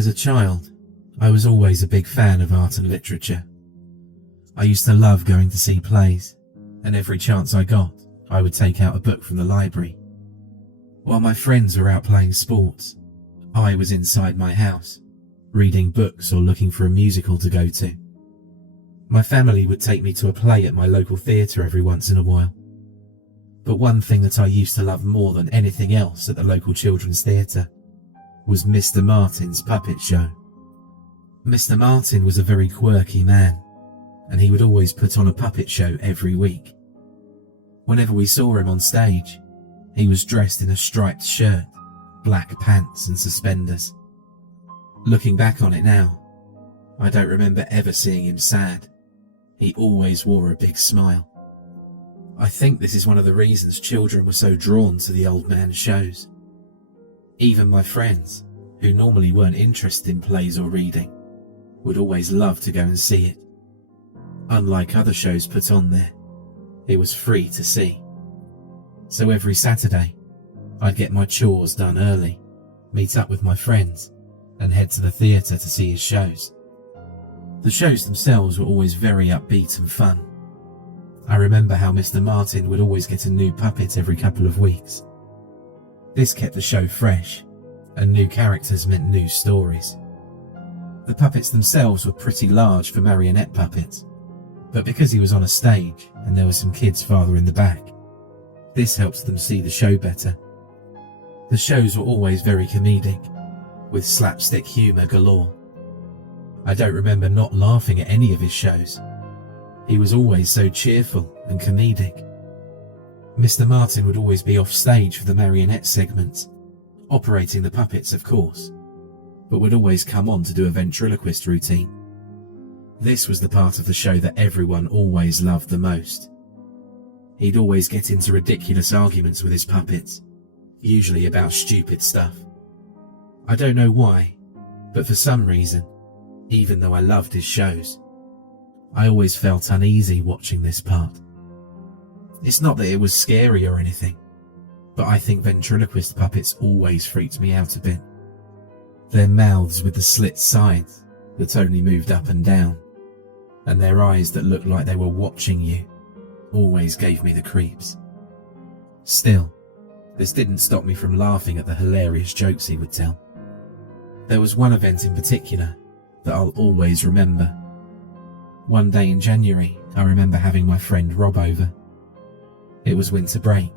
As a child, I was always a big fan of art and literature. I used to love going to see plays, and every chance I got, I would take out a book from the library. While my friends were out playing sports, I was inside my house, reading books or looking for a musical to go to. My family would take me to a play at my local theatre every once in a while. But one thing that I used to love more than anything else at the local children's theatre was Mr. Martin's puppet show. Mr. Martin was a very quirky man, and he would always put on a puppet show every week. Whenever we saw him on stage, he was dressed in a striped shirt, black pants and suspenders. Looking back on it now, I don't remember ever seeing him sad. He always wore a big smile. I think this is one of the reasons children were so drawn to the old man's shows. Even my friends, who normally weren't interested in plays or reading, would always love to go and see it. Unlike other shows put on there, it was free to see. So every Saturday, I'd get my chores done early, meet up with my friends, and head to the theatre to see his shows. The shows themselves were always very upbeat and fun. I remember how Mr. Martin would always get a new puppet every couple of weeks. This kept the show fresh, and new characters meant new stories. The puppets themselves were pretty large for marionette puppets, but because he was on a stage and there were some kids farther in the back, this helped them see the show better. The shows were always very comedic, with slapstick humour galore. I don't remember not laughing at any of his shows. He was always so cheerful and comedic. Mr. Martin would always be off stage for the marionette segments, operating the puppets of course, but would always come on to do a ventriloquist routine. This was the part of the show that everyone always loved the most. He'd always get into ridiculous arguments with his puppets, usually about stupid stuff. I don't know why, but for some reason, even though I loved his shows, I always felt uneasy watching this part. It's not that it was scary or anything, but I think ventriloquist puppets always freaked me out a bit. Their mouths with the slit sides that only moved up and down, and their eyes that looked like they were watching you, always gave me the creeps. Still, this didn't stop me from laughing at the hilarious jokes he would tell. There was one event in particular that I'll always remember. One day in January, I remember having my friend Rob over. It was winter break.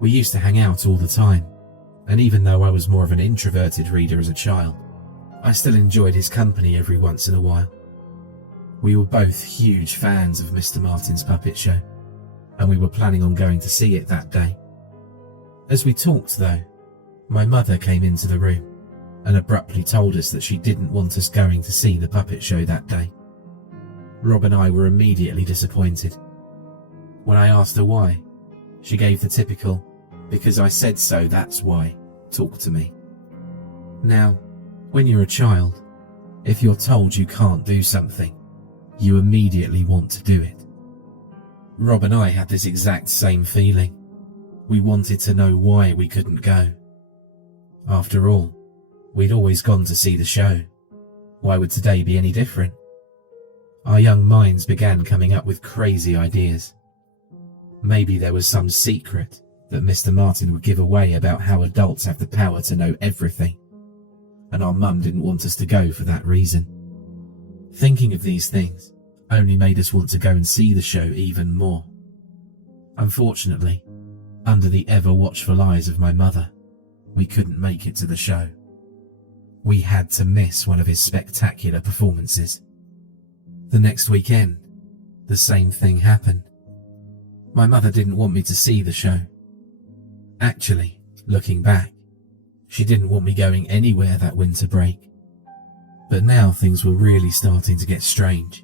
We used to hang out all the time, and even though I was more of an introverted reader as a child, I still enjoyed his company every once in a while. We were both huge fans of Mr. Martin's puppet show, and we were planning on going to see it that day. As we talked though, my mother came into the room and abruptly told us that she didn't want us going to see the puppet show that day. Rob and I were immediately disappointed. When I asked her why, she gave the typical, "Because I said so, that's why," talk to me. Now, when you're a child, if you're told you can't do something, you immediately want to do it. Rob and I had this exact same feeling. We wanted to know why we couldn't go. After all, we'd always gone to see the show. Why would today be any different? Our young minds began coming up with crazy ideas. Maybe there was some secret that Mr. Martin would give away about how adults have the power to know everything, and our mum didn't want us to go for that reason. Thinking of these things only made us want to go and see the show even more. Unfortunately, under the ever-watchful eyes of my mother, we couldn't make it to the show. We had to miss one of his spectacular performances. The next weekend, the same thing happened. My mother didn't want me to see the show. Actually, looking back, she didn't want me going anywhere that winter break. But now things were really starting to get strange.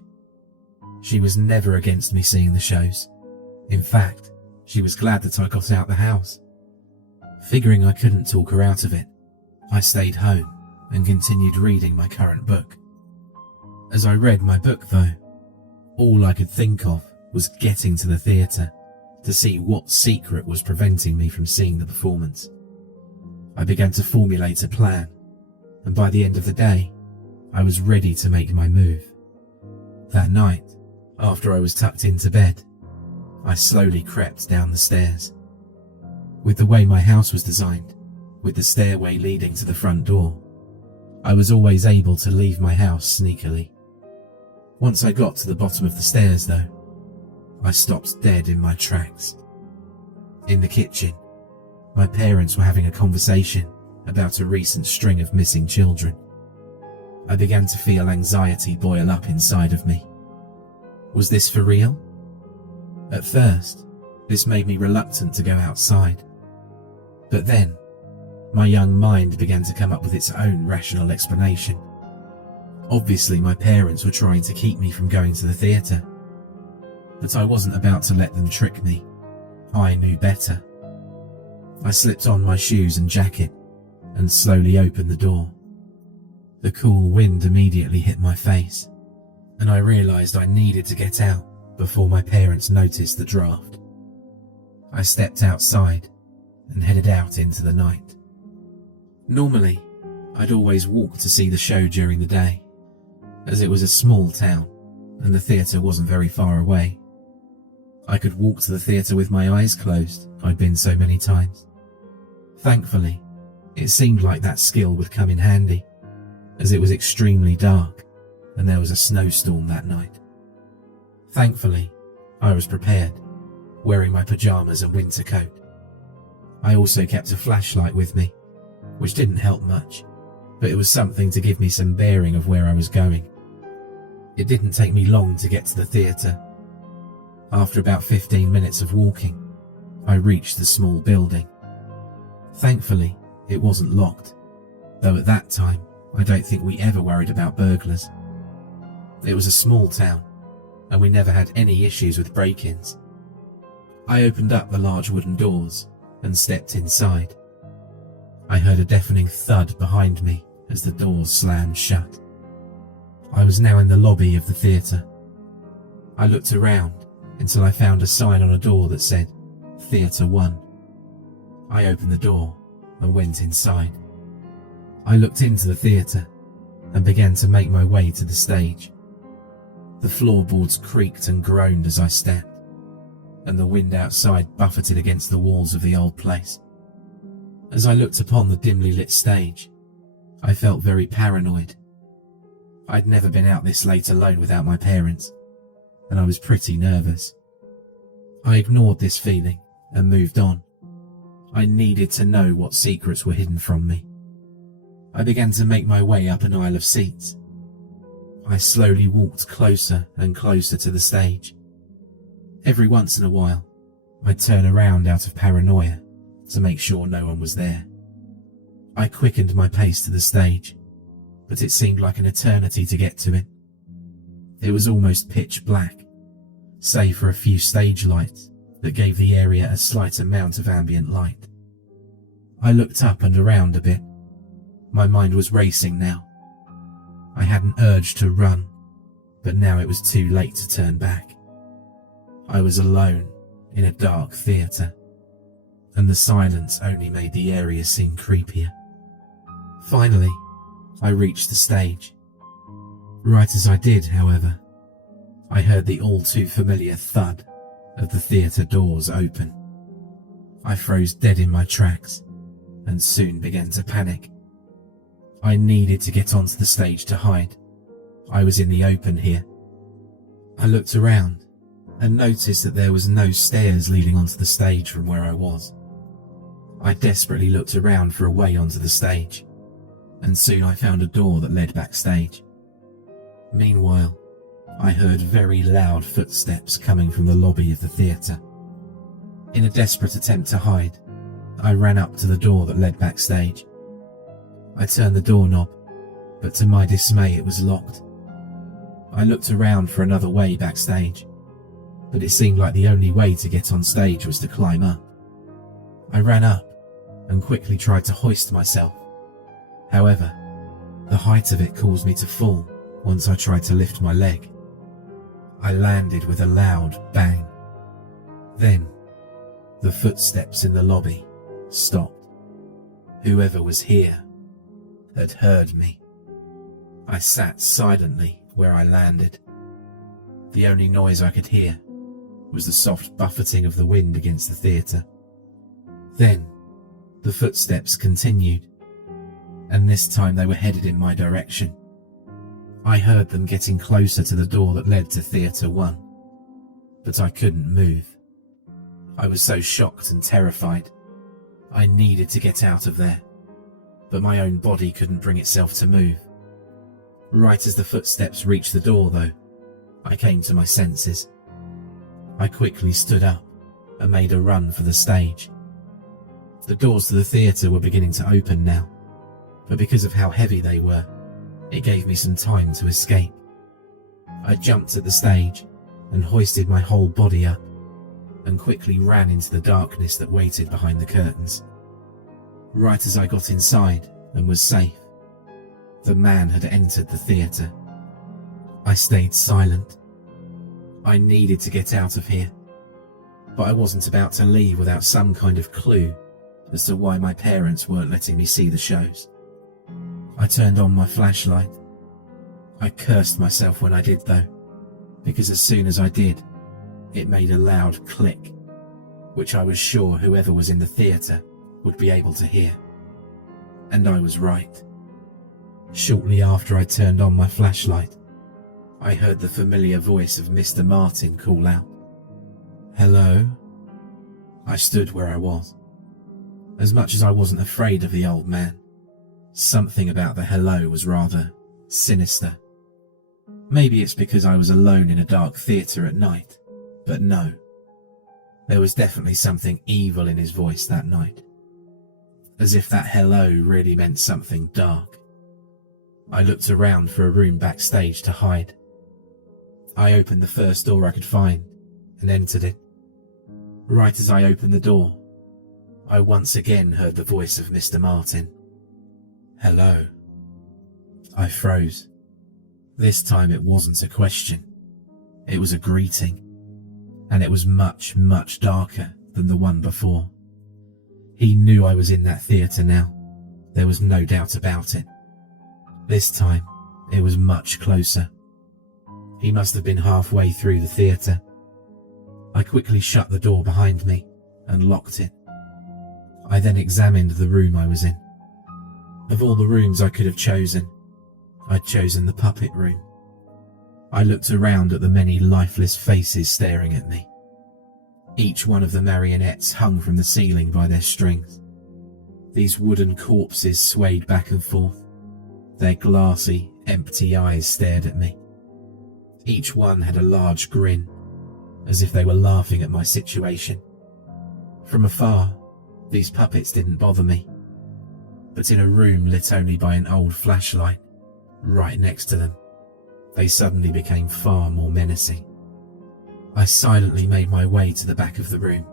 She was never against me seeing the shows. In fact, she was glad that I got out the house. Figuring I couldn't talk her out of it, I stayed home and continued reading my current book. As I read my book though, all I could think of was getting to the theatre to see what secret was preventing me from seeing the performance. I began to formulate a plan, and by the end of the day, I was ready to make my move. That night, after I was tucked into bed, I slowly crept down the stairs. With the way my house was designed, with the stairway leading to the front door, I was always able to leave my house sneakily. Once I got to the bottom of the stairs though, I stopped dead in my tracks. In the kitchen, my parents were having a conversation about a recent string of missing children. I began to feel anxiety boil up inside of me. Was this for real? At first, this made me reluctant to go outside. But then, my young mind began to come up with its own rational explanation. Obviously, my parents were trying to keep me from going to the theatre. But I wasn't about to let them trick me. I knew better. I slipped on my shoes and jacket and slowly opened the door. The cool wind immediately hit my face, and I realized I needed to get out before my parents noticed the draft. I stepped outside and headed out into the night. Normally, I'd always walk to see the show during the day, as it was a small town and the theatre wasn't very far away. I could walk to the theatre with my eyes closed, I'd been so many times. Thankfully, it seemed like that skill would come in handy, as it was extremely dark and there was a snowstorm that night. Thankfully, I was prepared, wearing my pajamas and winter coat. I also kept a flashlight with me, which didn't help much, but it was something to give me some bearing of where I was going. It didn't take me long to get to the theatre. After about 15 minutes of walking, I reached the small building. Thankfully, it wasn't locked, though at that time, I don't think we ever worried about burglars. It was a small town, and we never had any issues with break-ins. I opened up the large wooden doors and stepped inside. I heard a deafening thud behind me as the doors slammed shut. I was now in the lobby of the theatre. I looked around until I found a sign on a door that said, Theatre 1. I opened the door and went inside. I looked into the theatre and began to make my way to the stage. The floorboards creaked and groaned as I stepped, and the wind outside buffeted against the walls of the old place. As I looked upon the dimly lit stage, I felt very paranoid. I'd never been out this late alone without my parents, and I was pretty nervous. I ignored this feeling and moved on. I needed to know what secrets were hidden from me. I began to make my way up an aisle of seats. I slowly walked closer and closer to the stage. Every once in a while, I'd turn around out of paranoia to make sure no one was there. I quickened my pace to the stage, but it seemed like an eternity to get to it. It was almost pitch black, save for a few stage lights that gave the area a slight amount of ambient light. I looked up and around a bit. My mind was racing now. I had an urge to run, but now it was too late to turn back. I was alone in a dark theatre, and the silence only made the area seem creepier. Finally, I reached the stage. Right as I did, however, I heard the all too familiar thud of the theatre doors open. I froze dead in my tracks and soon began to panic. I needed to get onto the stage to hide. I was in the open here. I looked around and noticed that there was no stairs leading onto the stage from where I was. I desperately looked around for a way onto the stage, and soon I found a door that led backstage. Meanwhile, I heard very loud footsteps coming from the lobby of the theatre. In a desperate attempt to hide, I ran up to the door that led backstage. I turned the doorknob, but to my dismay it was locked. I looked around for another way backstage, but it seemed like the only way to get on stage was to climb up. I ran up and quickly tried to hoist myself. However, the height of it caused me to fall once I tried to lift my leg. I landed with a loud bang. Then, the footsteps in the lobby stopped. Whoever was here had heard me. I sat silently where I landed. The only noise I could hear was the soft buffeting of the wind against the theatre. Then the footsteps continued, and this time they were headed in my direction. I heard them getting closer to the door that led to Theatre 1, but I couldn't move. I was so shocked and terrified. I needed to get out of there, but my own body couldn't bring itself to move. Right as the footsteps reached the door, though, I came to my senses. I quickly stood up and made a run for the stage. The doors to the theatre were beginning to open now, but because of how heavy they were, it gave me some time to escape. I jumped at the stage and hoisted my whole body up, and quickly ran into the darkness that waited behind the curtains. Right as I got inside and was safe, the man had entered the theatre. I stayed silent. I needed to get out of here, but I wasn't about to leave without some kind of clue as to why my parents weren't letting me see the shows. I turned on my flashlight. I cursed myself when I did though, because as soon as I did, it made a loud click, which I was sure whoever was in the theatre would be able to hear. And I was right. Shortly after I turned on my flashlight, I heard the familiar voice of Mr. Martin call out, "Hello?" I stood where I was. As much as I wasn't afraid of the old man, something about the hello was rather sinister. Maybe it's because I was alone in a dark theatre at night, but no. There was definitely something evil in his voice that night, as if that hello really meant something dark. I looked around for a room backstage to hide. I opened the first door I could find and entered it. Right as I opened the door, I once again heard the voice of Mr. Martin. "Hello." I froze. This time it wasn't a question. It was a greeting, and it was much, much darker than the one before. He knew I was in that theatre now. There was no doubt about it. This time, it was much closer. He must have been halfway through the theatre. I quickly shut the door behind me and locked it. I then examined the room I was in. Of all the rooms I could have chosen, I'd chosen the puppet room. I looked around at the many lifeless faces staring at me. Each one of the marionettes hung from the ceiling by their strings. These wooden corpses swayed back and forth. Their glassy, empty eyes stared at me. Each one had a large grin, as if they were laughing at my situation. From afar, these puppets didn't bother me, but in a room lit only by an old flashlight, right next to them, they suddenly became far more menacing. I silently made my way to the back of the room,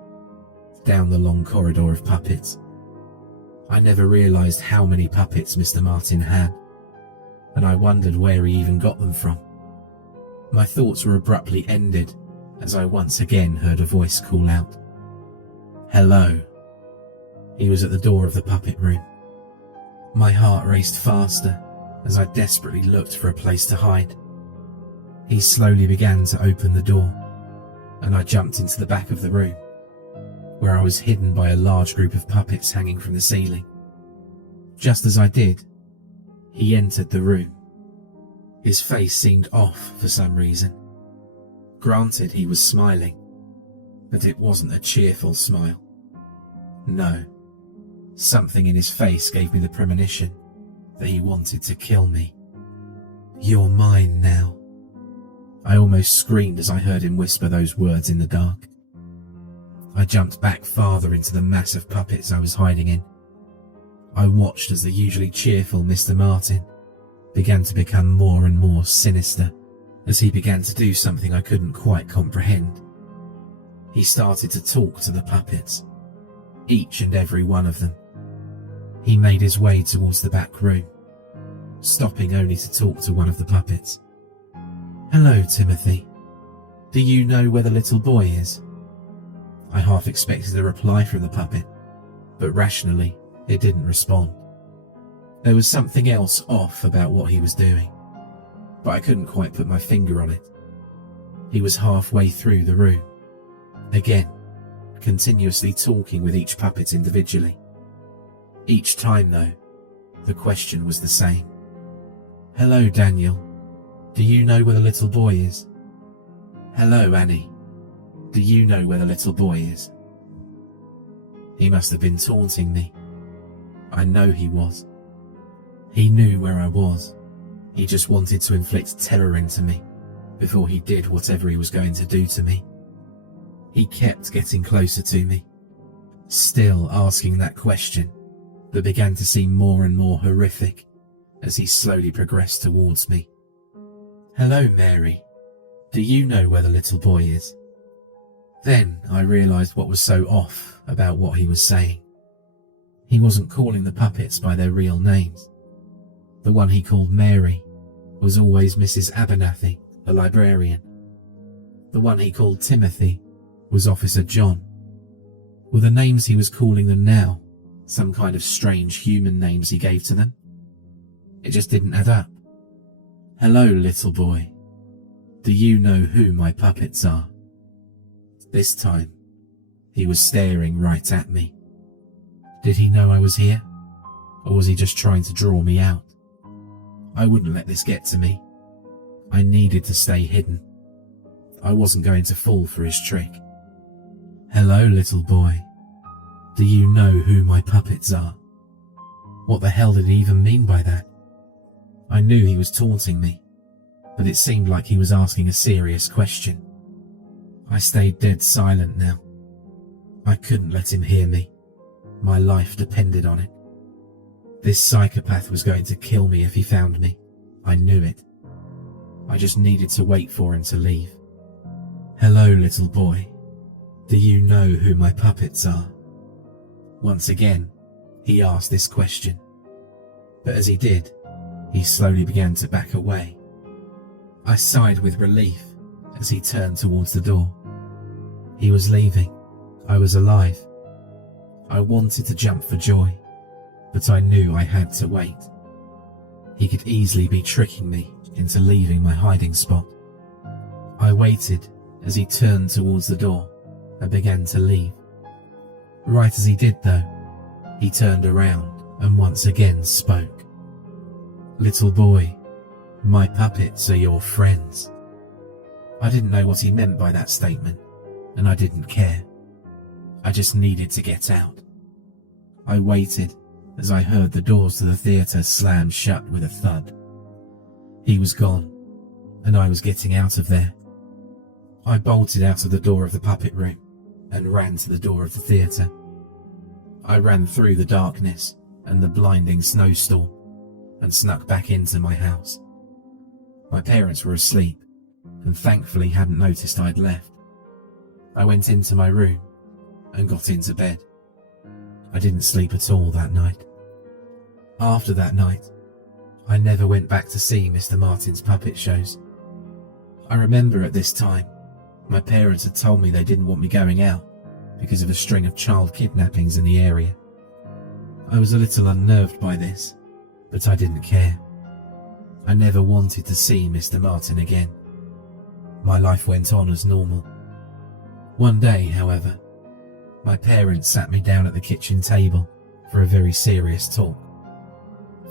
down the long corridor of puppets. I never realised how many puppets Mr. Martin had, and I wondered where he even got them from. My thoughts were abruptly ended as I once again heard a voice call out, "Hello." He was at the door of the puppet room. My heart raced faster as I desperately looked for a place to hide. He slowly began to open the door, and I jumped into the back of the room, where I was hidden by a large group of puppets hanging from the ceiling. Just as I did, he entered the room. His face seemed off for some reason. Granted, he was smiling, but it wasn't a cheerful smile. No, something in his face gave me the premonition that he wanted to kill me. "You're mine now." I almost screamed as I heard him whisper those words in the dark. I jumped back farther into the mass of puppets I was hiding in. I watched as the usually cheerful Mr. Martin began to become more and more sinister as he began to do something I couldn't quite comprehend. He started to talk to the puppets, each and every one of them. He made his way towards the back room, stopping only to talk to one of the puppets. "Hello, Timothy. Do you know where the little boy is?" I half expected a reply from the puppet, but rationally, it didn't respond. There was something else off about what he was doing, but I couldn't quite put my finger on it. He was halfway through the room, again, continuously talking with each puppet individually. Each time, though, the question was the same. "Hello, Daniel. Do you know where the little boy is?" "Hello, Annie. Do you know where the little boy is?" He must have been taunting me. I know he was. He knew where I was. He just wanted to inflict terror into me before he did whatever he was going to do to me. He kept getting closer to me, still asking that question that began to seem more and more horrific as he slowly progressed towards me. "Hello, Mary. Do you know where the little boy is?" Then I realised what was so off about what he was saying. He wasn't calling the puppets by their real names. The one he called Mary was always Mrs. Abernathy, the librarian. The one he called Timothy was Officer John. Were the names he was calling them now some kind of strange human names he gave to them? It just didn't add up. "Hello, little boy. Do you know who my puppets are?" This time, he was staring right at me. Did he know I was here? Or was he just trying to draw me out? I wouldn't let this get to me. I needed to stay hidden. I wasn't going to fall for his trick. "Hello, little boy. Do you know who my puppets are?" What the hell did he even mean by that? I knew he was taunting me, but it seemed like he was asking a serious question. I stayed dead silent now. I couldn't let him hear me. My life depended on it. This psychopath was going to kill me if he found me. I knew it. I just needed to wait for him to leave. "Hello, little boy. Do you know who my puppets are?" Once again, he asked this question. But as he did, he slowly began to back away. I sighed with relief as he turned towards the door. He was leaving. I was alive. I wanted to jump for joy, but I knew I had to wait. He could easily be tricking me into leaving my hiding spot. I waited as he turned towards the door and began to leave. Right as he did, though, he turned around and once again spoke. "Little boy, my puppets are your friends." I didn't know what he meant by that statement, and I didn't care. I just needed to get out. I waited as I heard the doors to the theatre slam shut with a thud. He was gone, and I was getting out of there. I bolted out of the door of the puppet room and ran to the door of the theatre. I ran through the darkness and the blinding snowstorm and snuck back into my house. My parents were asleep and thankfully hadn't noticed I'd left. I went into my room and got into bed. I didn't sleep at all that night. After that night, I never went back to see Mr. Martin's puppet shows. I remember at this time, my parents had told me they didn't want me going out because of a string of child kidnappings in the area. I was a little unnerved by this, but I didn't care. I never wanted to see Mr. Martin again. My life went on as normal. One day, however, my parents sat me down at the kitchen table for a very serious talk.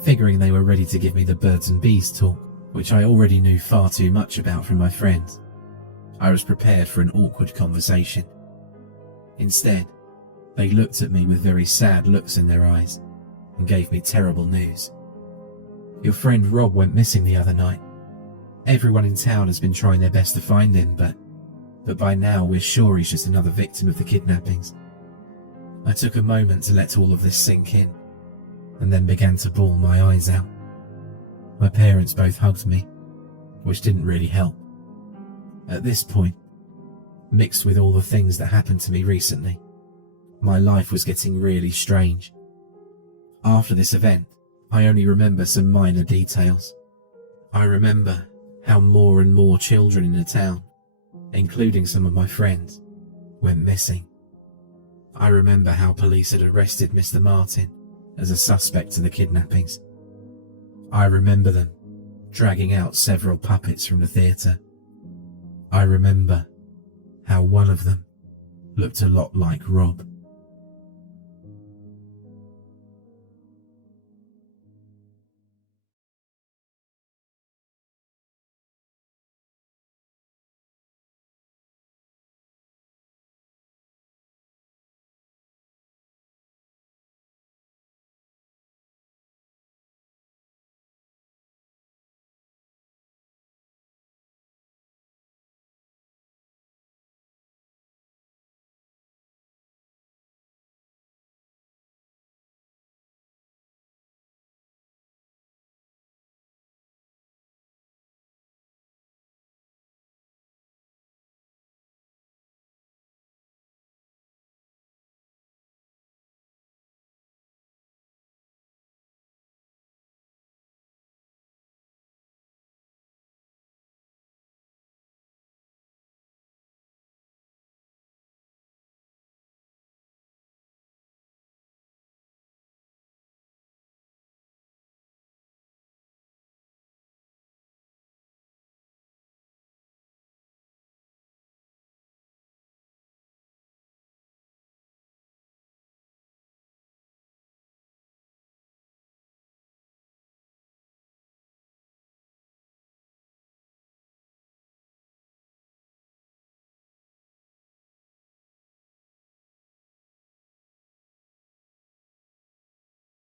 Figuring they were ready to give me the birds and bees talk, which I already knew far too much about from my friends, I was prepared for an awkward conversation. Instead, they looked at me with very sad looks in their eyes and gave me terrible news. "Your friend Rob went missing the other night. Everyone in town has been trying their best to find him, but by now we're sure he's just another victim of the kidnappings." I took a moment to let all of this sink in, and then began to bawl my eyes out. My parents both hugged me, which didn't really help. At this point, mixed with all the things that happened to me recently, my life was getting really strange. After this event, I only remember some minor details. I remember how more and more children in the town, including some of my friends, went missing. I remember how police had arrested Mr. Martin as a suspect to the kidnappings, I remember them dragging out several puppets from the theatre. I remember how one of them looked a lot like Rob.